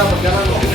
kita berjalan ke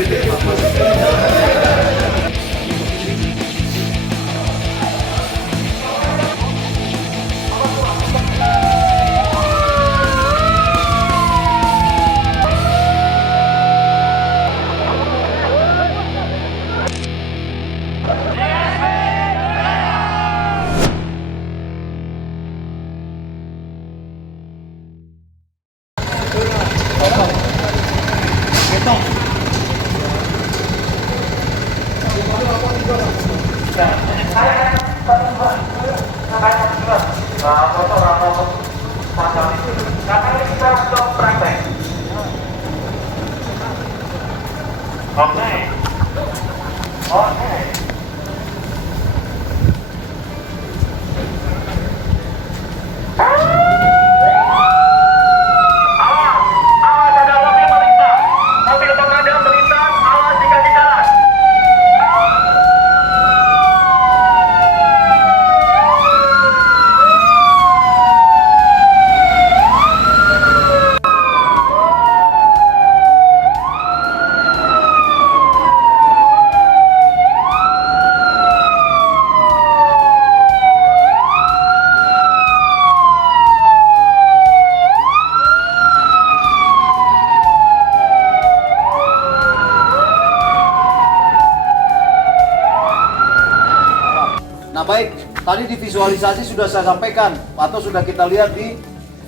Nah baik, tadi di visualisasi sudah saya sampaikan atau sudah kita lihat di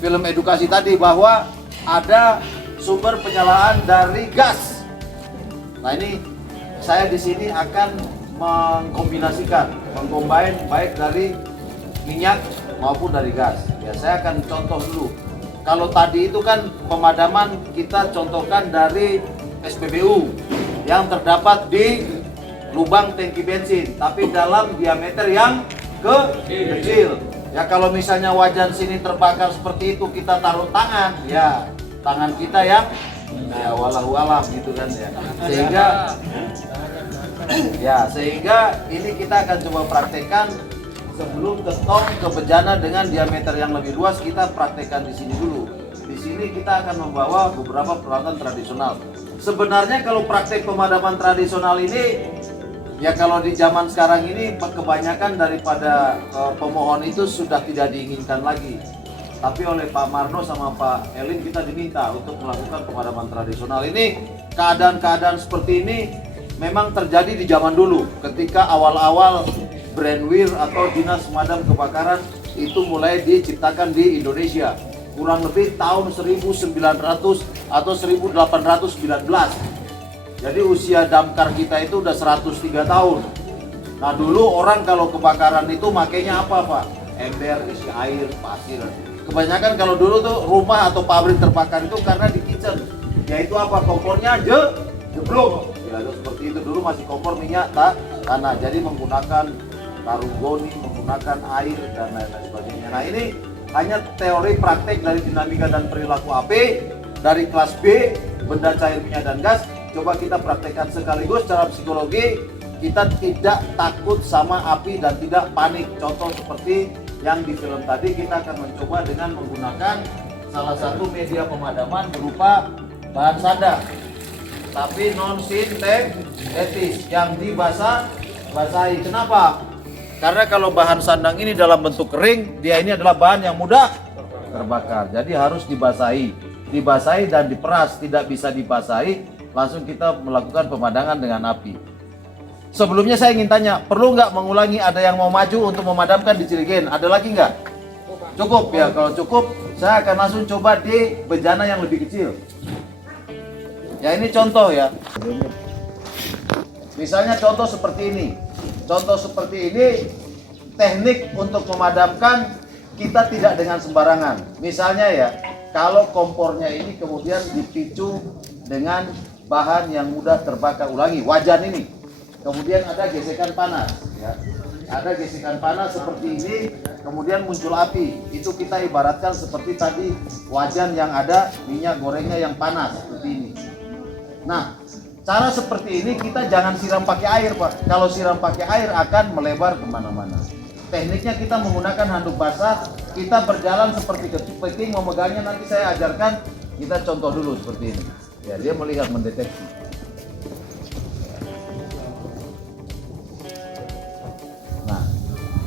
film edukasi tadi bahwa ada sumber penyalaan dari gas. Nah ini saya di sini akan mengkombinasikan, mengcombine baik dari minyak maupun dari gas. Ya saya akan contoh dulu. Kalau tadi itu kan pemadaman kita contohkan dari SPBU yang terdapat di lubang tangki bensin, tapi dalam diameter yang kecil. Ya kalau misalnya wajan sini terbakar seperti itu, kita taruh tangan, ya tangan kita yang ya walau alam gitu kan ya. Sehingga ini kita akan coba praktekkan sebelum ke tong ke bejana dengan diameter yang lebih luas. Kita praktekkan di sini dulu. Di sini kita akan membawa beberapa peralatan tradisional. Sebenarnya kalau praktek pemadaman tradisional ini ya kalau di zaman sekarang ini kebanyakan daripada pemohon itu sudah tidak diinginkan lagi. Tapi oleh Pak Marno sama Pak Elin kita diminta untuk melakukan pemadaman tradisional ini. Keadaan-keadaan seperti ini memang terjadi di zaman dulu ketika awal-awal Brandweer atau Dinas Pemadam Kebakaran itu mulai diciptakan di Indonesia. Kurang lebih tahun 1900 atau 1819. Jadi usia damkar kita itu udah 103 tahun. Nah dulu orang kalau kebakaran itu makanya apa Pak? Ember, isi air, pasir. Kebanyakan kalau dulu tuh rumah atau pabrik terbakar itu karena di kitchen. Yaitu apa? Kompornya jeblok. Ya seperti itu dulu masih kompor minyak tanah. Jadi menggunakan tarugoni, menggunakan air dan lain-lain sebagainya. Nah ini hanya teori praktek dari dinamika dan perilaku api dari kelas B, benda cair minyak dan gas. Coba kita praktekkan sekaligus secara psikologi, kita tidak takut sama api dan tidak panik. Contoh seperti yang di film tadi, kita akan mencoba dengan menggunakan salah satu media pemadaman berupa bahan sanda, tapi non sintetis yang dibasahi. Kenapa? Karena kalau bahan sandang ini dalam bentuk kering, dia ini adalah bahan yang mudah terbakar. Jadi harus dibasahi dan diperas. Tidak bisa dibasahi langsung kita melakukan pemadaman dengan api. Sebelumnya saya ingin tanya, perlu nggak mengulangi? Ada yang mau maju untuk memadamkan di Ciligen? Ada lagi nggak? Cukup ya, kalau cukup saya akan langsung coba di bejana yang lebih kecil. Ya ini contoh ya. Misalnya contoh seperti ini. Contoh seperti ini, teknik untuk memadamkan kita tidak dengan sembarangan. Misalnya ya, kalau kompornya ini kemudian dipicu dengan bahan yang mudah terbakar. Ulangi, wajan ini kemudian ada gesekan panas ya. Ada gesekan panas seperti ini, kemudian muncul api. Itu kita ibaratkan seperti tadi wajan yang ada minyak gorengnya yang panas seperti ini. Nah, cara seperti ini kita jangan siram pakai air Pak. Kalau siram pakai air akan melebar kemana-mana. Tekniknya kita menggunakan handuk basah, kita berjalan seperti kepiting, memegangnya nanti saya ajarkan. Kita contoh dulu seperti ini. Ya, dia melihat mendeteksi.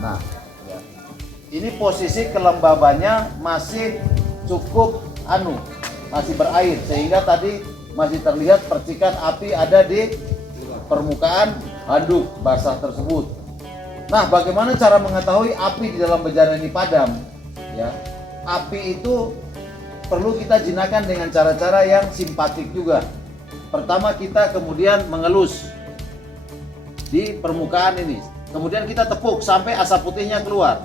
Nah, ya. Ini posisi kelembabannya masih cukup masih berair, sehingga tadi masih terlihat percikan api ada di permukaan handuk basah tersebut. Nah, bagaimana cara mengetahui api di dalam bejana ini padam? Ya, api itu perlu kita jinakkan dengan cara-cara yang simpatik juga. Pertama, kita kemudian mengelus di permukaan ini, kemudian kita tepuk sampai asap putihnya keluar.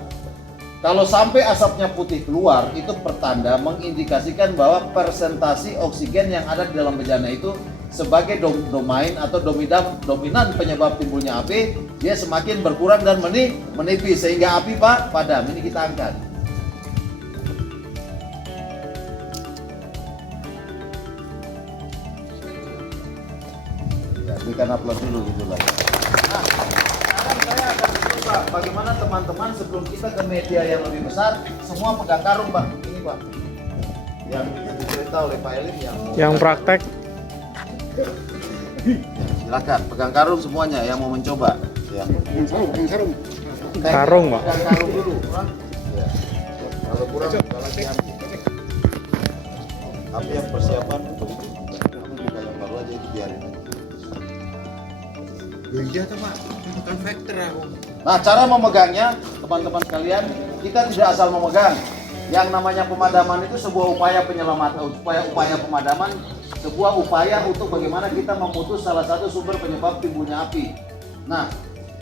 Kalau sampai asapnya putih keluar, itu pertanda mengindikasikan bahwa persentasi oksigen yang ada di dalam bejana itu sebagai domain atau dominan penyebab timbulnya api, dia semakin berkurang dan menipis sehingga api padam. Ini kita angkat. Ya, berikan aplaus dulu gitu lah. Nah, sekarang saya akan mencoba bagaimana teman-teman sebelum kita ke media yang lebih besar, semua pegang karung, Pak. Ini, Pak. Yang dicerita oleh Pak Elim yang praktek. Silakan pegang karung semuanya yang mau mencoba. Ya. Karung, Pak. Pegang karung dulu. Ya. Kalau kurang kita lagi ambil. Tapi yang persiapan untuk itu, kamu juga yang baru aja itu biarin aja. Iya tuh Pak, bukan factor aku. Nah, cara memegangnya, teman-teman sekalian, kita tidak asal memegang. Yang namanya pemadaman itu sebuah upaya penyelamatan, upaya pemadaman, sebuah upaya untuk bagaimana kita memutus salah satu sumber penyebab timbulnya api. Nah,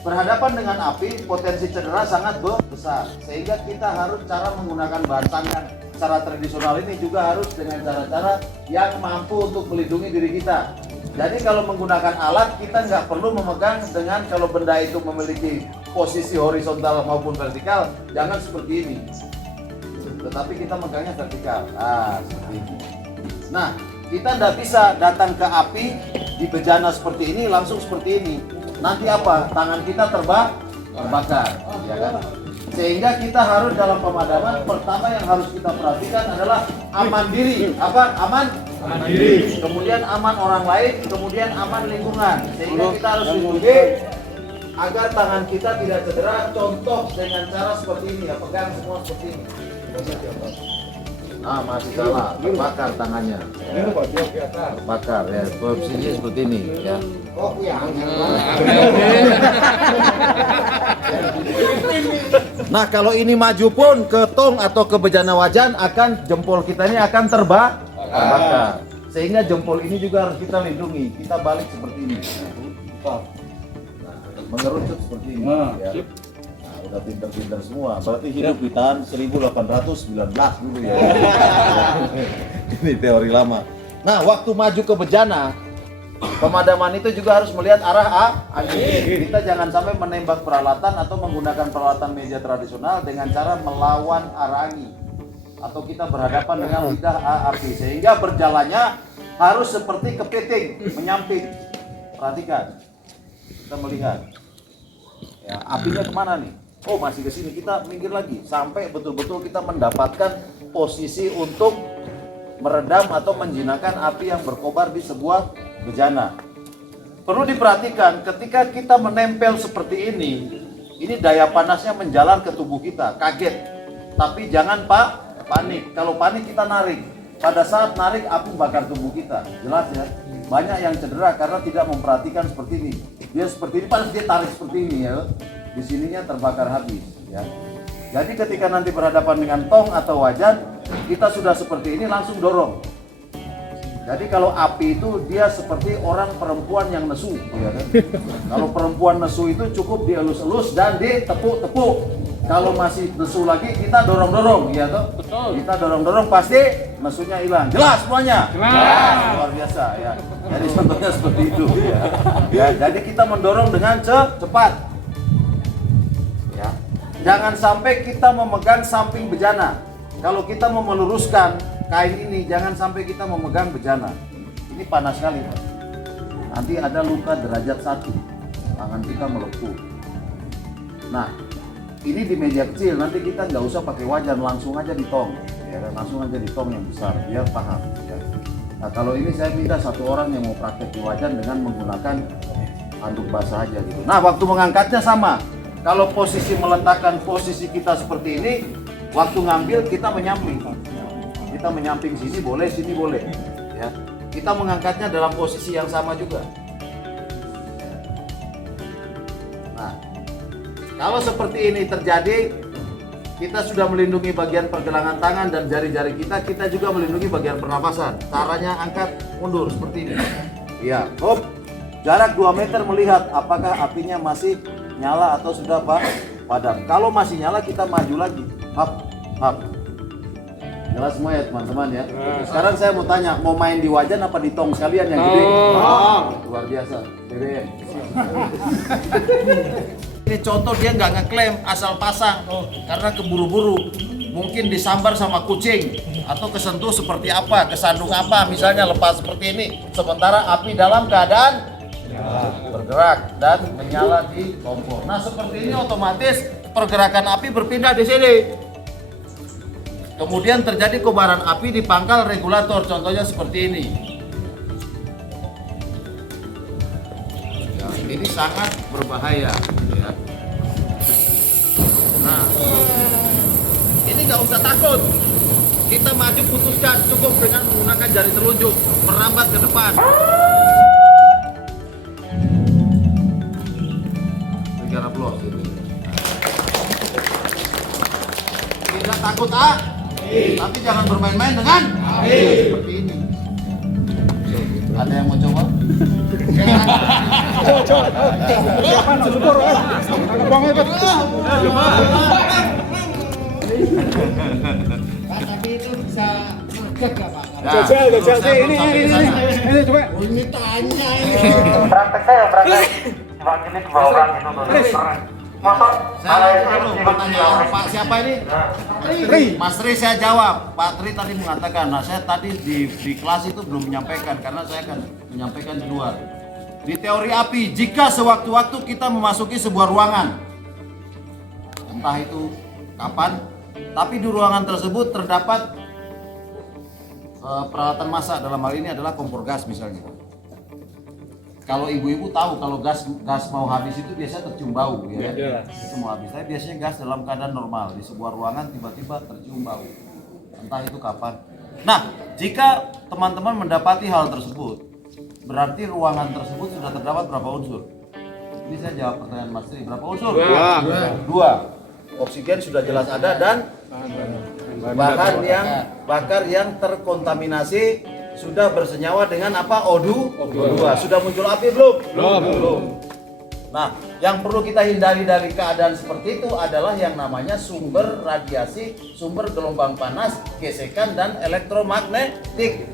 berhadapan dengan api, potensi cedera sangat besar, sehingga kita harus cara menggunakan bahan tangan secara tradisional ini juga harus dengan cara-cara yang mampu untuk melindungi diri kita. Jadi kalau menggunakan alat, kita nggak perlu memegang dengan kalau benda itu memiliki posisi horizontal maupun vertikal, jangan seperti ini. Tetapi kita megangnya vertikal. Seperti ini. Nah, kita nggak bisa datang ke api di bejana seperti ini langsung seperti ini. Nanti apa? Tangan kita terbakar, ya kan? Sehingga kita harus dalam pemadaman, pertama yang harus kita perhatikan adalah aman diri. Apa? Aman diri. Kemudian aman orang lain, kemudian aman lingkungan. Sehingga kita harus lindungi agar tangan kita tidak cedera. Contoh dengan cara seperti ini ya, pegang semua seperti ini. Masih salah, terbakar tangannya. Ya. Terbakar ya, posisinya seperti ini ya. Nah, kalau ini maju pun ke tong atau ke bejana wajan, akan jempol kita ini akan terbakar. Sehingga jempol ini juga harus kita lindungi. Kita balik seperti ini. Mengerucut seperti ini. Ya. Udah pinter-pinter semua. Berarti hidup di tahun 1819 dulu ya. Ini teori lama. Nah, waktu maju ke bejana, pemadaman itu juga harus melihat arah angin. Kita jangan sampai menembak peralatan atau menggunakan peralatan meja tradisional dengan cara melawan arah angin. Atau kita berhadapan dengan lidah api. Sehingga berjalannya harus seperti kepiting, menyamping. Perhatikan. Kita melihat. Ya, apinya kemana nih? Oh, masih ke sini, kita minggir lagi sampai betul-betul kita mendapatkan posisi untuk meredam atau menjinakkan api yang berkobar di sebuah bejana. Perlu diperhatikan ketika kita menempel seperti ini daya panasnya menjalar ke tubuh kita, kaget. Tapi jangan panik. Kalau panik kita narik. Pada saat narik api bakar tubuh kita. Jelas ya. Banyak yang cedera karena tidak memperhatikan seperti ini. Dia seperti ini, pas dia tarik seperti ini ya. Di sininya terbakar habis ya. Jadi ketika nanti berhadapan dengan tong atau wajan, kita sudah seperti ini langsung dorong. Jadi kalau api itu dia seperti orang perempuan yang nesu ya kan? Kalau perempuan nesu itu cukup dielus-elus dan ditepuk-tepuk. Kalau masih nesu lagi kita dorong-dorong ya toh? Betul. Kita dorong-dorong pasti nesunya hilang. Jelas semuanya? Jelas. Luar biasa ya. Jadi contohnya seperti itu ya. Ya, jadi kita mendorong dengan cepat. Jangan sampai kita memegang samping bejana. Kalau kita mau meluruskan kain ini, jangan sampai kita memegang bejana. Ini panas sekali, Pak. Nanti ada luka derajat 1. Tangan kita melepuh. Nah, ini di meja kecil. Nanti kita nggak usah pakai wajan, langsung aja di tong. Ya, langsung aja di tong yang besar, biar paham. Ya. Nah, kalau ini saya minta satu orang yang mau praktek di wajan dengan menggunakan handuk basah aja gitu. Nah, waktu mengangkatnya sama. Kalau posisi meletakkan posisi kita seperti ini, waktu ngambil kita menyamping. Kita menyamping sini boleh, ya. Kita mengangkatnya dalam posisi yang sama juga. Nah, kalau seperti ini terjadi, kita sudah melindungi bagian pergelangan tangan dan jari-jari kita juga melindungi bagian pernapasan. Caranya angkat mundur seperti ini. Iya, hop. Jarak 2 meter melihat apakah apinya masih nyala atau sudah padam. Kalau masih nyala kita maju lagi. Hap, hap. Jelas semua ya teman-teman ya. Sekarang saya mau tanya, mau main di wajan apa di tong sekalian yang gede? Luar biasa. BBM. Ini contoh dia nggak ngeklaim asal pasang karena keburu-buru. Mungkin disambar sama kucing atau kesentuh seperti apa, kesandung apa, misalnya lepas seperti ini. Sementara api dalam keadaan bergerak dan menyala di kompor. Nah seperti ini otomatis pergerakan api berpindah di sini. Kemudian terjadi kobaran api di pangkal regulator, contohnya seperti ini. Ya, ini sangat berbahaya. Ya. Nah, ini nggak usah takut. Kita maju putuskan, cukup dengan menggunakan jari telunjuk, merambat ke depan. Berikan aplaus. Tidak takut tapi jangan bermain-main dengan seperti ini. Ada yang mau coba? Tapi itu bisa magnet nggak Pak? Ini coba. Ini tanya Praktek saya praktek. Cuma gini dua orang itu tuh. Masuk. Saya dulu pertanyaan Pak siapa ini? Mas Tri saya jawab. Pak Tri tadi mengatakan, nah saya tadi di kelas itu belum menyampaikan karena saya akan menyampaikan di luar. Di teori api, jika sewaktu-waktu kita memasuki sebuah ruangan, entah itu kapan, tapi di ruangan tersebut terdapat peralatan masak, dalam hal ini adalah kompor gas misalnya. Kalau ibu-ibu tahu kalau gas mau habis itu biasanya tercium bau ya. Itu mau habis. Tapi biasanya gas dalam keadaan normal di sebuah ruangan tiba-tiba tercium bau. Entah itu kapan. Nah, jika teman-teman mendapati hal tersebut, berarti ruangan tersebut sudah terdapat berapa unsur? Ini saya jawab pertanyaan Mas Tri, berapa unsur? Dua. Oksigen sudah jelas ada dan bahan yang bakar yang terkontaminasi sudah bersenyawa dengan apa? O2. Sudah muncul api belum? Belum. Nah, yang perlu kita hindari dari keadaan seperti itu adalah yang namanya sumber radiasi, sumber gelombang panas, gesekan dan elektromagnetik.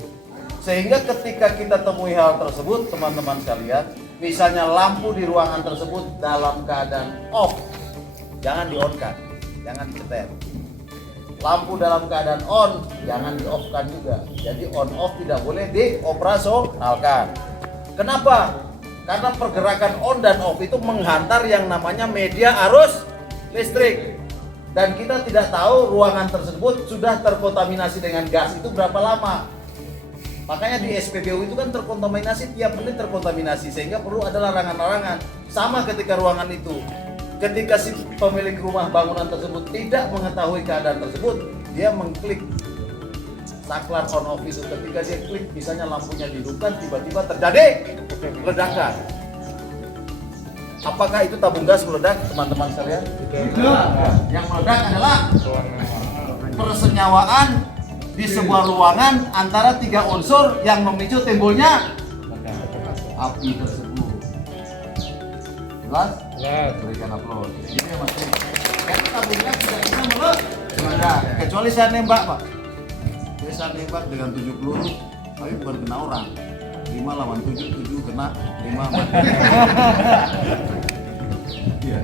Sehingga ketika kita temui hal tersebut, teman-teman sekalian, misalnya lampu di ruangan tersebut dalam keadaan off, jangan di-on-kan, jangan disetel. Lampu dalam keadaan on, jangan di-off-kan juga. Jadi on-off tidak boleh dioperasionalkan. Kenapa? Karena pergerakan on dan off itu menghantar yang namanya media arus listrik. Dan kita tidak tahu ruangan tersebut sudah terkontaminasi dengan gas itu berapa lama. Makanya di SPBU itu kan terkontaminasi, tiap menit terkontaminasi, sehingga perlu ada larangan-larangan. Sama ketika ruangan itu. Ketika si pemilik rumah bangunan tersebut tidak mengetahui keadaan tersebut, dia mengklik saklar on off itu. Ketika dia klik, misalnya lampunya dihidupkan, tiba-tiba terjadi ledakan. Apakah itu tabung gas meledak, teman-teman sekalian? Tidak. Yang meledak adalah persenyawaan di sebuah ruangan antara 3 unsur yang memicu timbulnya api tersebut. Jelas? Berikan aplaus. Ini ya Mas. Karena tabung gas tidak bisa meledak. Kecuali saya nembak, Pak. Saya nembak dengan 7 peluru, tapi bukan kena orang. 5 lawan 7, 7 kena, 5 mati. Iya.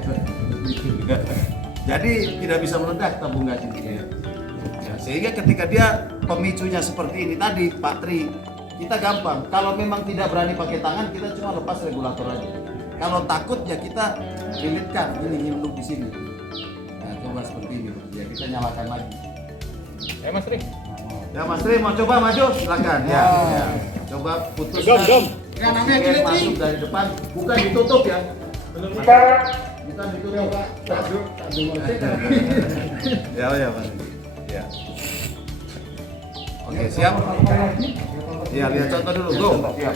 Jadi tidak bisa meledak tabung gas ini. Ya, sehingga ketika dia pemicunya seperti ini tadi, Pak Tri, kita gampang. Kalau memang tidak berani pakai tangan, kita cuma lepas regulator aja. Kalau takut ya kita lilitkan ini nyeluk di sini. Nah, coba seperti ini. Ya kita nyalakan lagi. Mas Tri. Ya Mas Tri mau coba maju silakan. Ya. Coba putuskan. Oksigen masuk dari depan, bukan ditutup ya. Bukan itu nih Pak. Ya, ya, Pak. Ya. Oke, siap. Ya, lihat contoh dulu. Go. Siap.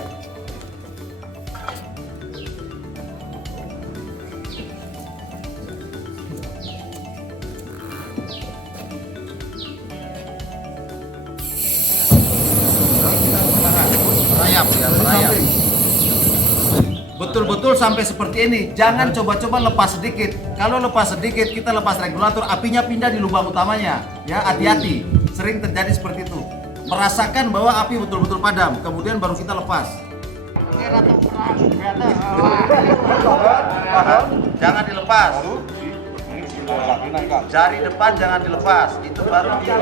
Merayap ya, merayap. Betul-betul sampai seperti ini. Jangan coba-coba lepas sedikit. Kalau lepas sedikit, kita lepas regulator, apinya pindah di lubang utamanya. Ya, hati-hati. Sering terjadi seperti itu. Merasakan bahwa api betul-betul padam, kemudian baru kita lepas. Jangan dilepas. Jari depan jangan dilepas. Itu baru dia.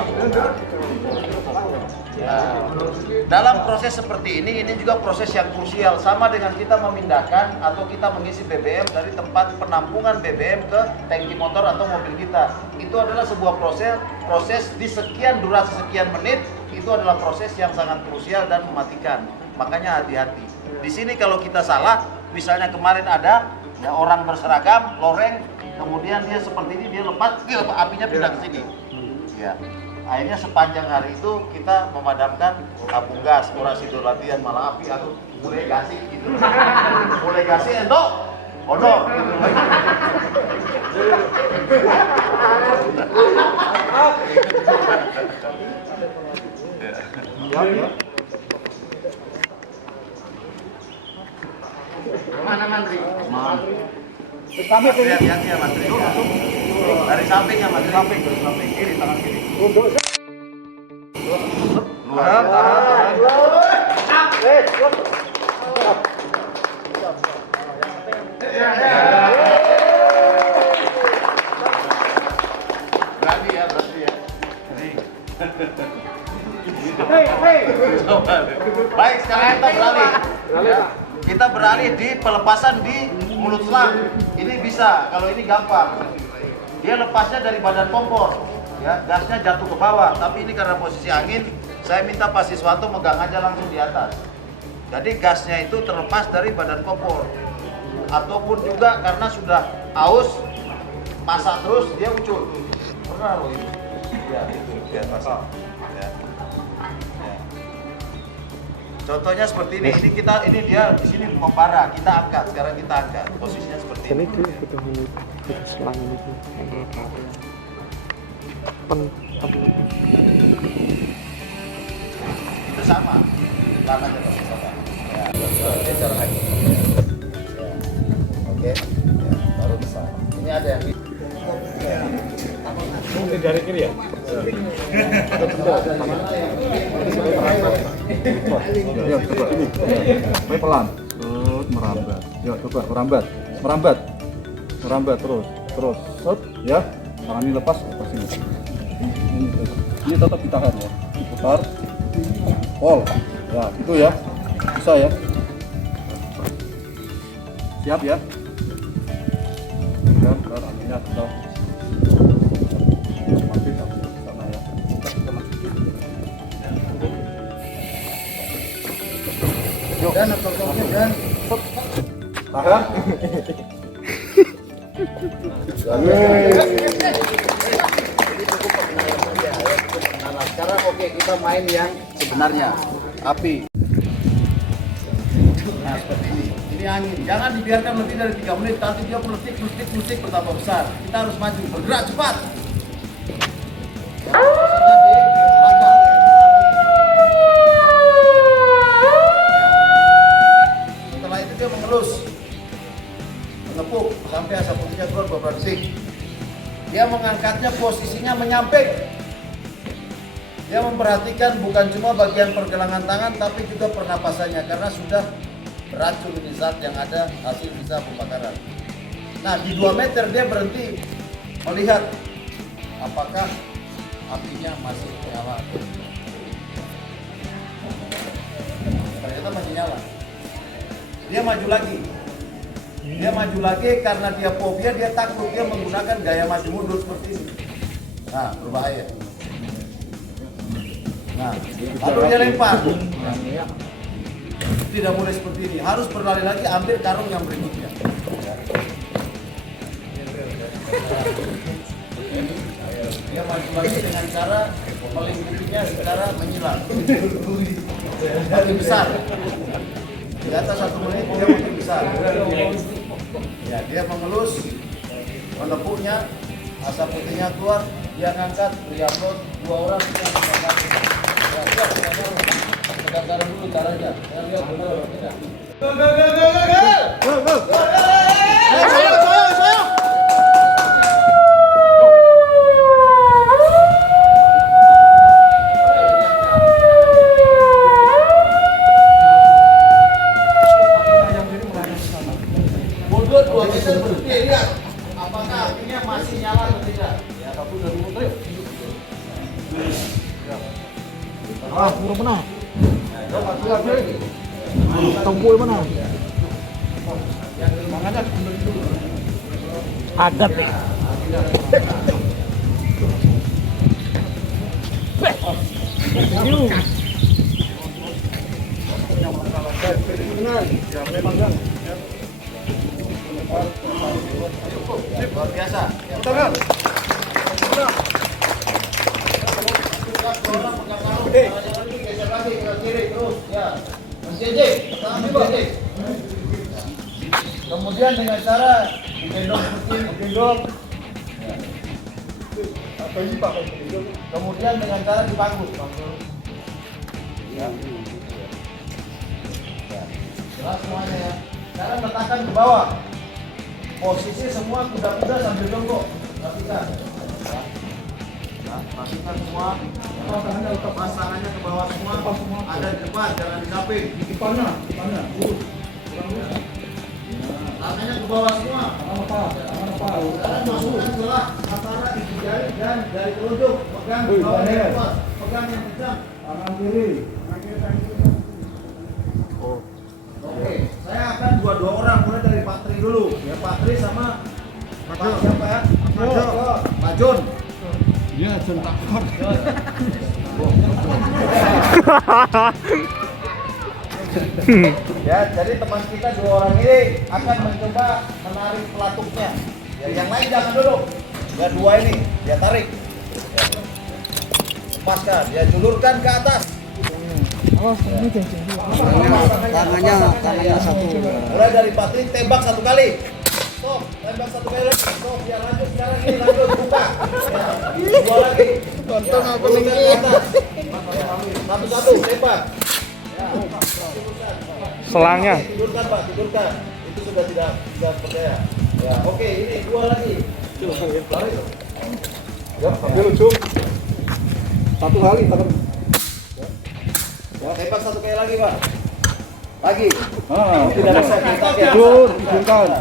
Dalam proses seperti ini juga proses yang krusial, sama dengan kita memindahkan atau kita mengisi BBM dari tempat penampungan BBM ke tangki motor atau mobil kita. Itu adalah sebuah proses di sekian durasi sekian menit, itu adalah proses yang sangat krusial dan mematikan. Makanya hati-hati. Di sini kalau kita salah, misalnya kemarin ada ya orang berseragam, loreng, kemudian dia seperti ini, dia lepas, apinya pindah ke sini. Ya. Akhirnya sepanjang hari itu kita memadamkan tabung gas, kurasi latihan, malah api aku mulai gasih gitu. Mulai gasih entok, odor gitu. Mana Mantri? Hati-hati ya Mas. Dari samping ya Mas, samping, dari samping kiri, tangan kiri. Luar, tahan. Berani ya, berarti ya. Baik, sekarang kita beralih. Ya. Kita beralih di pelepasan di mulut selang. Ini bisa, kalau ini gampang. Dia lepasnya dari badan kompor. Ya, gasnya jatuh ke bawah, tapi ini karena posisi angin, saya minta Pak Siswanto megang aja langsung di atas. Jadi gasnya itu terlepas dari badan kompor. Ataupun juga karena sudah aus, masak terus, dia ucul. Pernah loh ini. Ya, itu dia masak. Ya. Ya. Contohnya seperti ini dia di sini membara, kita angkat, sekarang kita angkat. Posisinya seperti ini. Itu sama, tangannya pasti sama. Ya, ini cara lagi. Ya. Oke, ya, baru besar. Ini ada yang Mungkin dari kiri ya? Ya, coba ini. Baik pelan. Terus merambat. Ya, coba merambat terus. Set, ya. Tangan ini lepas ini. Ini tetap ditahan ya. Putar. Pol. Ya, itu ya. Bisa ya. Siap ya. Dan anginnya tetap semakin sana ya. Yuk. Dan ototnya dan tahan. Sekarang oke, kita main yang sebenarnya api. Nah seperti ini. Ini angin. Jangan dibiarkan lebih dari 3 menit. Nanti dia meletik betapa besar. Kita harus maju, bergerak cepat. Setelah itu dia mengelus, mengepuk sampai asap putihnya keluar beberapa detik. Dia mengangkatnya posisinya menyamping. Dia memperhatikan bukan cuma bagian pergelangan tangan tapi juga pernapasannya karena sudah beracun ini zat yang ada hasil sisa pembakaran. Nah di 2 meter dia berhenti melihat apakah apinya masih nyala. Ternyata masih nyala. Dia maju lagi. Dia maju lagi karena dia fobia, dia takut, dia menggunakan gaya maju mundur seperti ini. Nah berbahaya. Nah, lalu dia lempar. Tidak boleh seperti ini. Harus berlari lagi, ambil karung yang berikutnya. Dia maju lagi dengan cara paling tingginya secara menyilang. Makin besar. Di atas 1 menit dia makin besar. Ya, dia mengelus, menepuknya, asap putihnya keluar, dia ngangkat, dia upload 2 orang yang mengangkat. Ya, siap, tegakkan dulu caranya. Saya lihat benar tidak. Mundur 2 meter berhenti, lihat apakah apinya masih nyala atau tidak. Ya, tapi udah dimuter yuk. Ah, pura mana? Tombol mana? Adat nih. Luar biasa. Geser lagi ke kiri terus, ya. Menjejek, tangan menjejek. Kemudian dengan cara digendong seperti ini, digendong. Kemudian dengan cara dipanggul. Ya. Jelas semuanya ya. Sekarang letakkan ke bawah. Posisi semua kuda-kuda sambil jongkok. Perhatikan. Pastikan semua. Mas tangannya ke bawah semua. Ada di depan, jangan di samping. Depannya. Tangannya ke bawah semua. Sekarang masukkan celah antara ibu jari dan jari telunjuk. Pegang di bawah dari atas. Pegang yang kencang. Tangan kiri. Oke, saya akan dua orang mulai dari Pak Tri dulu. Ya, Pak Tri sama Pak siapa ya? Pak Jun. Dia centakor. Ya, jadi teman kita 2 orang ini akan mencoba menarik pelatuknya. Ya, yang lain jangan duduk. Ya, 2 ini dia tarik. Ya. Lepaskan, dia julurkan ke atas. Tangannya satu. Mulai dari Pak Tri, tembak 1 kali. Stop, tembak 1 kali lagi. Stop, ya lanjut sekarang ini, lanjut buka. Ya. 2 lagi. Tonton aku lagi. Satu-satu tembak. Ya. Selangnya. Tidurkan Pak, tidurkan. Itu sudah tidak percaya. Ya, oke, ini 2 lagi. Tarik. Ya, ambil ujung. 1 kali, tangan. Ya, tembak 1 kali lagi Pak. Lagi. Tidak bisa kita ya. Ujungkan.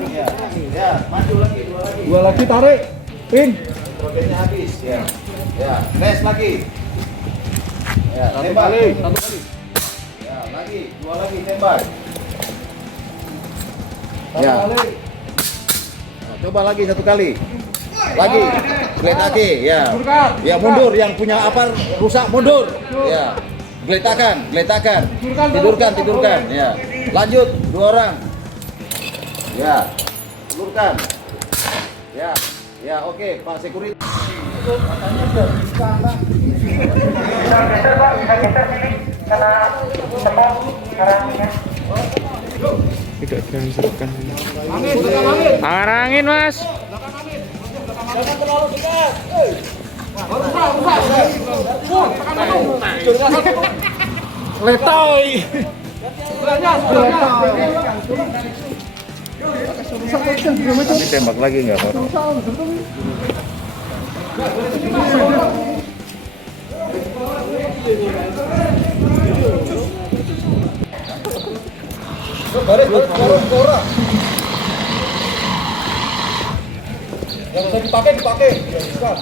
Ya, maju lagi, 2 lagi. 2 lagi tarik. Pin. Nitrogennya habis. Ya. Ya, tes lagi. Ya, 1 tembak. kali. 1 kali. Ya, lagi, 2 lagi tembak. 1 Ya. kali. Nah, coba lagi 1 kali. Lagi. Glide lagi, ya. Ya, mundur yang punya apa rusak mundur. Ya. Geletakan. Tidurkan. Ya. Lanjut 2 orang. Ya. Tidurkan. Ya. Ya, oke, Pak Security. Bisa geser Pak, bisa geser sini karena tepung arahnya. Tidak dianjurkan. Angin mas. Jangan terlalu dekat. Letoy. Ini tembak lagi enggak, Pak? Baris, orang. Yang bisa dipakai. Ya, bisa.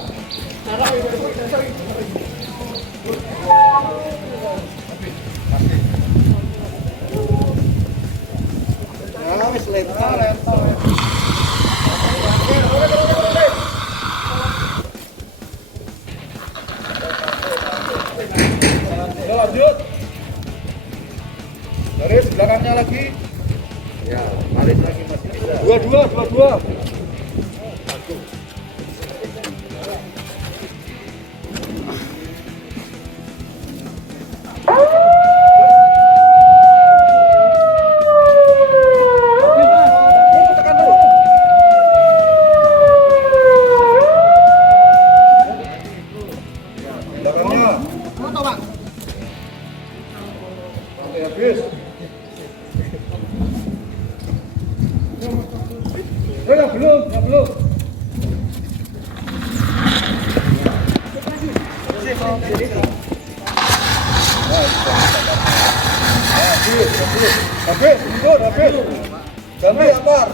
Ya, lanjut. Garis belakangnya lagi. Ya, baris lagi masih bisa. Dua. Oke, habis. Oh, ya belum, ya belum. Habis, mundur, habis. Jambi akbar.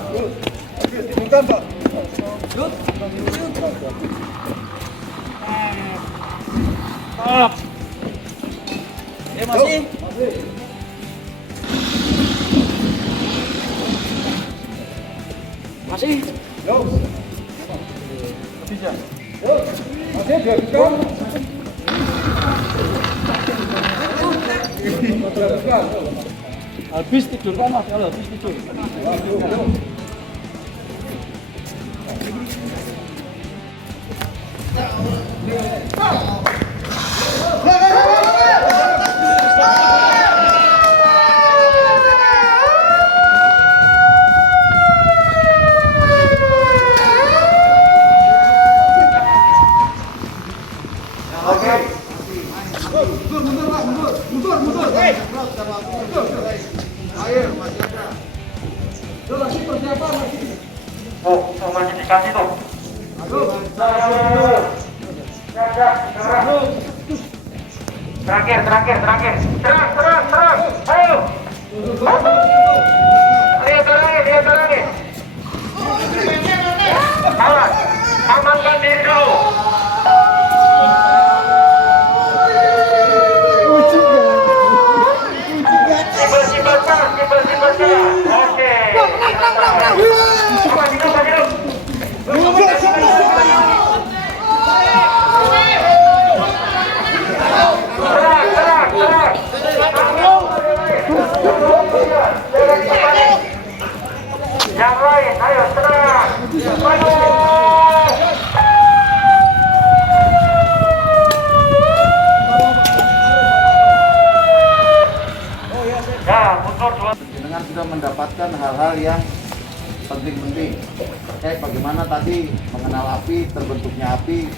Habis, dibuka, Pak. Masih. Masih. Yo. Habis ya. Yo. Masih dihabikan. Dihabikan. Habis tidur Pak Mas, kalau habis tidur. Tuh, masih dikasih tuh. Terakhir. Serang. Ayo. Lihat terangin. Awas, amankan diri dulu. Kiper pas. Oke. Yang lain, ayo serang. Maju. Ya, mundur dua. Dengan sudah mendapatkan hal-hal yang penting-penting terkait bagaimana tadi mengenal api, terbentuknya api,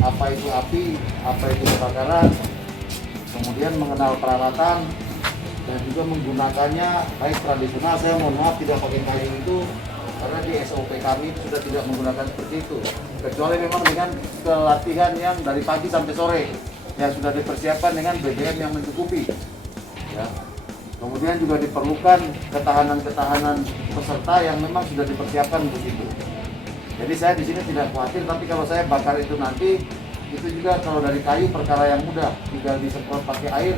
apa itu kebakaran, kemudian mengenal peralatan dan juga menggunakannya baik tradisional. Saya mohon maaf tidak pakai kayu itu karena di SOP kami sudah tidak menggunakan seperti itu, kecuali memang dengan pelatihan yang dari pagi sampai sore yang sudah dipersiapkan dengan BBM yang mencukupi ya. Kemudian juga diperlukan ketahanan peserta yang memang sudah dipersiapkan untuk itu. Jadi saya di sini tidak khawatir, tapi kalau saya bakar itu nanti, itu juga kalau dari kayu perkara yang mudah, tinggal disemprot pakai air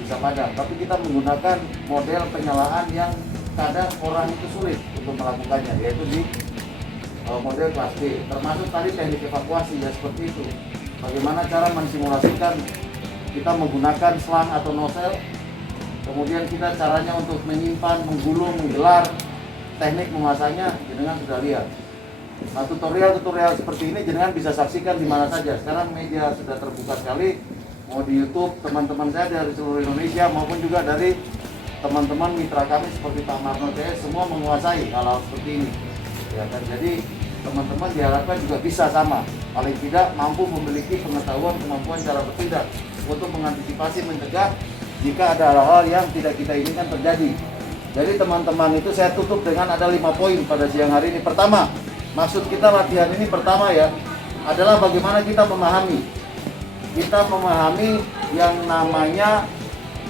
bisa padam. Tapi kita menggunakan model penyalaan yang kadang orang itu sulit untuk melakukannya, yaitu di model kelas B. Termasuk tadi teknik evakuasi ya seperti itu. Bagaimana cara mensimulasikan kita menggunakan selang atau nozzle. Kemudian kita caranya untuk menyimpan, menggulung, menggelar, teknik memasangnya, jenengan sudah lihat. Nah, tutorial seperti ini jenengan bisa saksikan di mana saja. Sekarang media sudah terbuka sekali, mau di YouTube, teman-teman saya dari seluruh Indonesia maupun juga dari teman-teman mitra kami seperti Pak Marno CS semua menguasai hal-hal seperti ini. Ya kan? Jadi teman-teman diharapkan juga bisa sama, paling tidak mampu memiliki pengetahuan, kemampuan cara bertindak untuk mengantisipasi, mencegah jika ada hal-hal yang tidak kita inginkan terjadi. Jadi teman-teman itu saya tutup dengan ada 5 poin pada siang hari ini. Pertama, maksud kita latihan ini pertama ya, adalah bagaimana kita memahami. Kita memahami yang namanya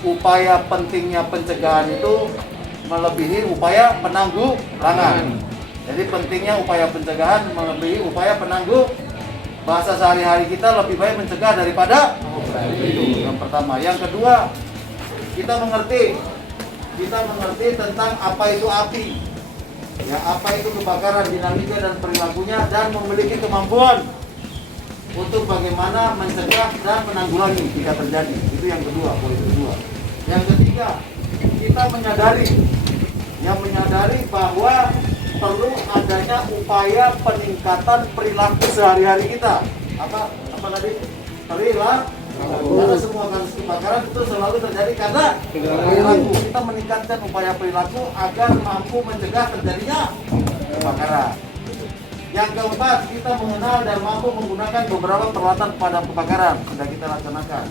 upaya pentingnya pencegahan itu melebihi upaya penanggulangan. Jadi pentingnya upaya pencegahan melebihi upaya penanggulangan. Bahasa sehari-hari kita lebih baik mencegah daripada itu yang pertama. Yang kedua, kita mengerti tentang apa itu api, ya apa itu kebakaran, dinamika dan perilakunya, dan memiliki kemampuan untuk bagaimana mencegah dan menanggulangi jika terjadi. Itu yang kedua, poin kedua. Yang ketiga, kita menyadari bahwa perlu adanya upaya peningkatan perilaku sehari-hari kita. Apa tadi? Perilaku. Karena semua kasus kebakaran itu selalu terjadi karena perilaku. Kita meningkatkan upaya perilaku agar mampu mencegah terjadinya kebakaran. Yang keempat, kita mengenal dan mampu menggunakan beberapa peralatan pemadam kebakaran sudah kita laksanakan.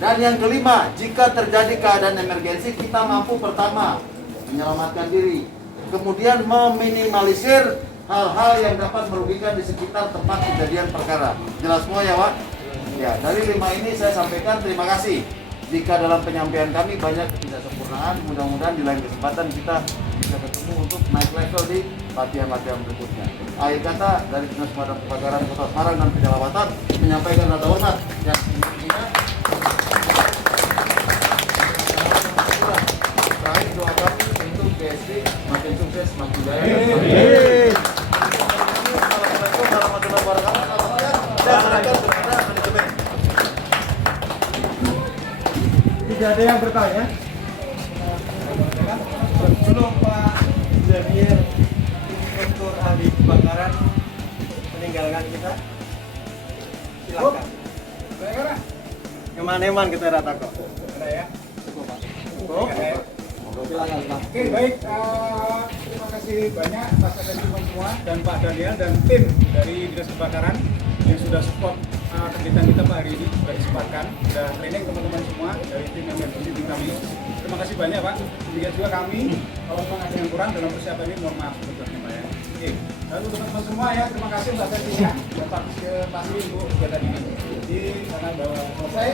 Dan yang kelima, jika terjadi keadaan emergensi, kita mampu pertama menyelamatkan diri, kemudian meminimalisir hal-hal yang dapat merugikan di sekitar tempat kejadian perkara. Jelas semua ya Pak? Ya, dari 5 ini saya sampaikan terima kasih. Jika dalam penyampaian kami banyak ketidaksempurnaan, mudah-mudahan di lain kesempatan kita bisa ketemu untuk naik level di latihan-latihan berikutnya. Akhir kata dari Dinas Pemadam Kebakaran Kota Semarang dan Penyelamatan menyampaikan rasa hormat yang tinggi-tingginya. Terakhir doa kami untuk BSD makin sukses, makin jaya. Assalamualaikum warahmatullahi wabarakatuh. Dan serahkan kepada manajemen. Tidak ada yang bertanya? Sebelum Pak Javier Inspektur Ahli Kebakaran meninggalkan kita, silakan. Kemana-mana kita datang kok. Ya. Cukup Pak. Cukup. Silakan Pak. Oke, baik. Terima kasih banyak Pak Sekdes semua dan Pak Daniel dan tim dari Dinas Kebakaran yang sudah support kegiatan kita Pak hari ini, sudah disempatkan, sudah training teman-teman semua dari tim emergency tim kami. Terima kasih banyak Pak. Demikian juga kami, kalau memang ada yang kurang dalam persiapan ini, mohon maaf sebetulnya Pak ya. Oke, lalu teman-teman semua ya, terima kasih Mbak Serti ya, yang partisipasi untuk kegiatan ini. Jadi karena bahwa selesai.